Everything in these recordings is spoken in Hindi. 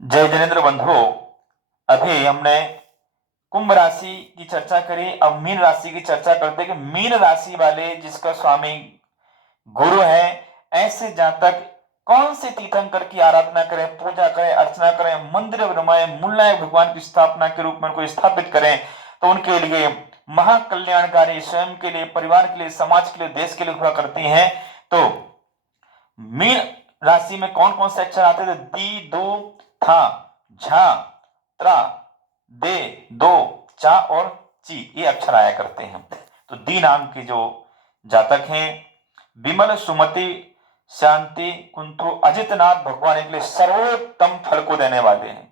जय जिनेन्द्र बंधु। अभी हमने कुंभ राशि की चर्चा करी। अब मीन राशि की चर्चा करते हैं कि मीन राशि वाले जिसका स्वामी गुरु है, ऐसे जातक कौन से तीर्थंकर की आराधना करें, पूजा करें, अर्चना करें, मंदिर बनवाएं, मूलनायक भगवान की स्थापना के रूप में उनको स्थापित करें तो उनके लिए महाकल्याणकारी, स्वयं के लिए, परिवार के लिए, समाज के लिए, देश के लिए हुआ करती हैं। तो मीन राशि में कौन कौन से अक्षर आते थे? दी, दो, था, झा, त्रा, दे, दो, चा और ची, ये अक्षर आया करते हैं। तो दी नाम के जो जातक हैं, विमल, सुमति, शांति, कुंतु, अजितनाथ भगवान इनके लिए सर्वोत्तम फल को देने वाले हैं।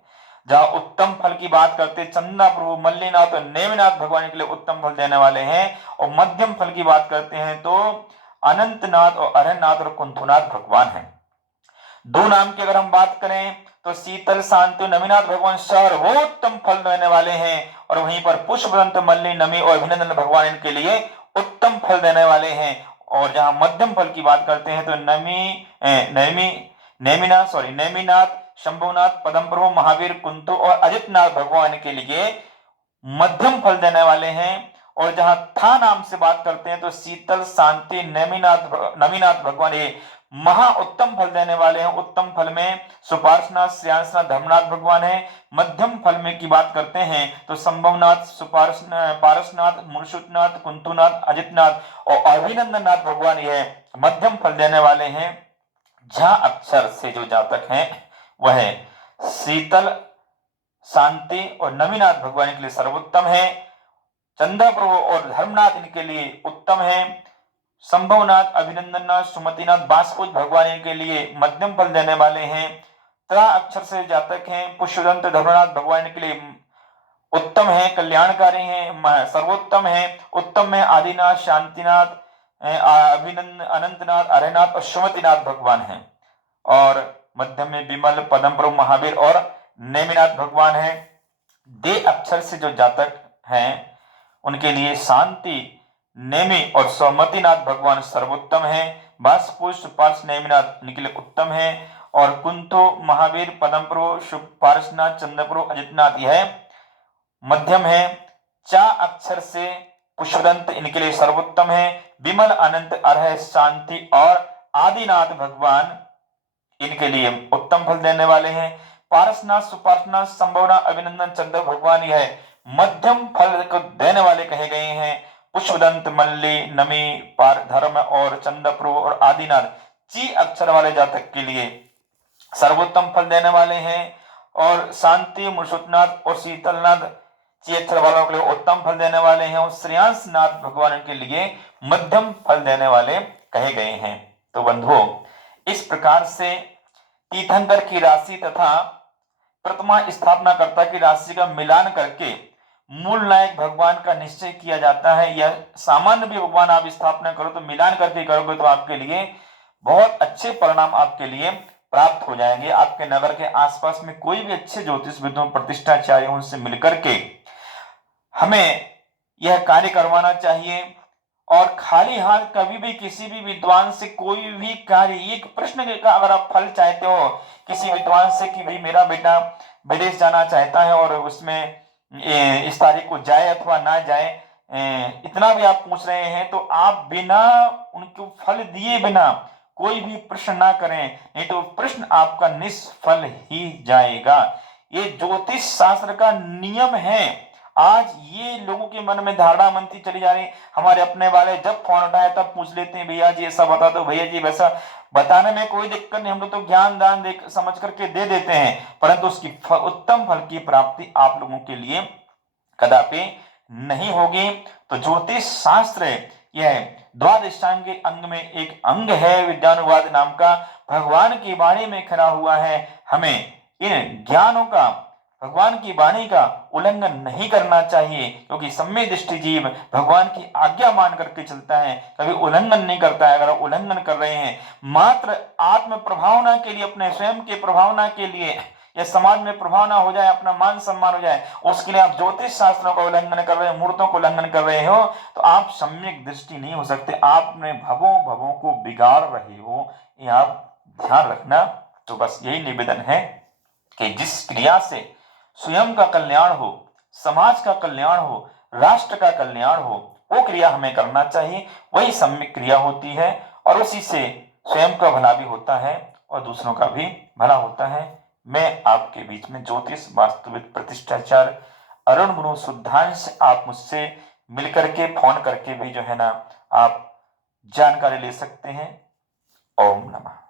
जहां उत्तम फल की बात करते चंदा प्रभु, मल्लीनाथ और नेमिनाथ भगवान के लिए उत्तम फल देने वाले हैं। और मध्यम फल की बात करते हैं तो अनंतनाथ और अरहनाथ और कुंथुनाथ भगवान हैं। दो नाम की अगर हम बात करें तो शीतल, शांति, नमीनाथ भगवान सर्वोत्तम फल देने वाले हैं। और वहीं पर पुष्पदंत, मल्ली, नमी और अभिनंदन भगवान इनके लिए उत्तम फल देने वाले हैं। और जहां मध्यम फल की बात करते हैं तो नेमिनाथ, शंभुनाथ, पदम प्रभु, महावीर, कुंतु और अजितनाथ भगवान के लिए मध्यम फल देने वाले हैं। और जहां था नाम से बात करते हैं तो शीतल, शांति, नमीनाथ भगवान ये महा उत्तम फल देने वाले हैं। उत्तम फल में सुपार्शनाथ, श्रेयांसनाथ, धर्मनाथ भगवान है। मध्यम फल में की बात करते हैं तो संभवनाथ, पारसनाथ, मुर्शुतनाथ, कुंतुनाथ, अजितनाथ और अभिनंदननाथ भगवान ये मध्यम फल देने वाले हैं। झा अक्षर से जो जातक हैं वह शीतल, शांति और नवीनाथ भगवान के लिए सर्वोत्तम है। चंदा प्रभु और धर्मनाथ इनके लिए उत्तम है। संभवनाथ, अभिनंदननाथ, सुमतिनाथ, बासपुज भगवान इनके लिए मध्यम फल देने वाले हैं। त्रा अक्षर से जातक हैं पुष्यदंत, धर्मनाथ भगवान इनके लिए उत्तम है, कल्याणकारी है, सर्वोत्तम है। उत्तम में आदिनाथ, शांतिनाथ, अनंतनाथ, अरहनाथ और सुमतिनाथ भगवान हैं। और मध्य में विमल, पदम प्रभु, महावीर और नेमिनाथ भगवान है। दे अक्षर से जो जातक हैं उनके लिए शांति, नेमि और सौमतिनाथ भगवान सर्वोत्तम है। बासपुष, पार्श, नेमिनाथ इनके लिए उत्तम है। और कुंतो, महावीर, पदम प्रभु, पारसनाथ, चंद्रप्रभु, अजितनाथ यह मध्यम है। चा अक्षर से पुष्पदंत इनके लिए सर्वोत्तम है। विमल, अनंत, अरह, शांति और आदिनाथ भगवान इनके लिए उत्तम फल देने वाले हैं। पारसनाथ, सुपार्शनाथ, संभवना, अभिनंदन, चंद्र भगवान यह मध्यम फल को देने वाले कहे गए हैं। पुष्पदंत, मल्ली, नमी, पार, धर्म और चंद्रप्रभु और आदिनाथ ची अक्षर वाले जातक के लिए सर्वोत्तम फल देने वाले हैं। और शांति, मुर्शुतनाथ और शीतलनाथ ची अक्षर वालों के लिए उत्तम फल देने वाले हैं। और श्रेयांसनाथ भगवान के लिए मध्यम फल देने वाले कहे गए हैं। तो बंधुओं, इस प्रकार से तीर्थंकर की राशि तथा प्रथमा स्थापना कर्ता की राशि का मिलान करके मूल नायक भगवान का निश्चय किया जाता है। या सामान्य भी भगवान आप स्थापना करो तो मिलान करके करोगे तो आपके लिए बहुत अच्छे परिणाम आपके लिए प्राप्त हो जाएंगे। आपके नगर के आसपास में कोई भी अच्छे ज्योतिष विद्वान, प्रतिष्ठाचार्य उनसे मिलकर के हमें यह कार्य करवाना चाहिए। और खाली हाथ कभी भी किसी भी विद्वान से कोई भी कार्य, एक प्रश्न का अगर आप फल चाहते हो किसी विद्वान से कि भाई मेरा बेटा विदेश जाना चाहता है और उसमें इस तारीख को जाए अथवा ना जाए, इतना भी आप पूछ रहे हैं तो आप बिना उनको फल दिए बिना कोई भी प्रश्न ना करें, नहीं तो प्रश्न आपका निष्फल ही जाएगा। ये ज्योतिष शास्त्र का नियम है। आज ये लोगों के मन में धारणा बनती चली जा रही। हमारे अपने वाले जब फोन उठाए तब पूछ लेते हैं भैया जी ऐसा बता दो, भैया जी वैसा। बताने में कोई दिक्कत नहीं, हम लोग तो ज्ञान दान देख समझ करके दे देते हैं, परंतु उसकी उत्तम फल की प्राप्ति आप लोगों के लिए कदापि नहीं होगी। तो ज्योतिष शास्त्र यह द्वादशांग अंग में एक अंग है, विद्यानुवाद नाम का, भगवान की वाणी में खड़ा हुआ है। हमें इन ज्ञानों का, भगवान की वाणी का उल्लंघन नहीं करना चाहिए, क्योंकि सम्य दृष्टि जीव भगवान की आज्ञा मान करके चलता है, कभी उल्लंघन नहीं करता है। अगर उल्लंघन कर रहे हैं मात्र आत्म प्रभावना के लिए, अपने स्वयं के प्रभावना के लिए, या समाज में प्रभाव ना हो जाए, अपना मान सम्मान हो जाए, उसके लिए आप ज्योतिष शास्त्रों का उल्लंघन कर रहे हो, मुहूर्तों को उल्लंघन कर रहे हो, तो आप सम्यक दृष्टि नहीं हो सकते। आप अपने भवों को बिगाड़ रहे हो, ये आप ध्यान रखना। तो बस यही निवेदन है कि जिस क्रिया से स्वयं का कल्याण हो, समाज का कल्याण हो, राष्ट्र का कल्याण हो, वो क्रिया हमें करना चाहिए। वही सम्यक क्रिया होती है और उसी से स्वयं का भला भी होता है और दूसरों का भी भला होता है। मैं आपके बीच में ज्योतिष वास्तविक प्रतिष्ठाचार्य अरुण गुरु शुद्धांश, आप मुझसे मिलकर के फोन करके भी जो है ना आप जानकारी ले सकते हैं। ओम नमः।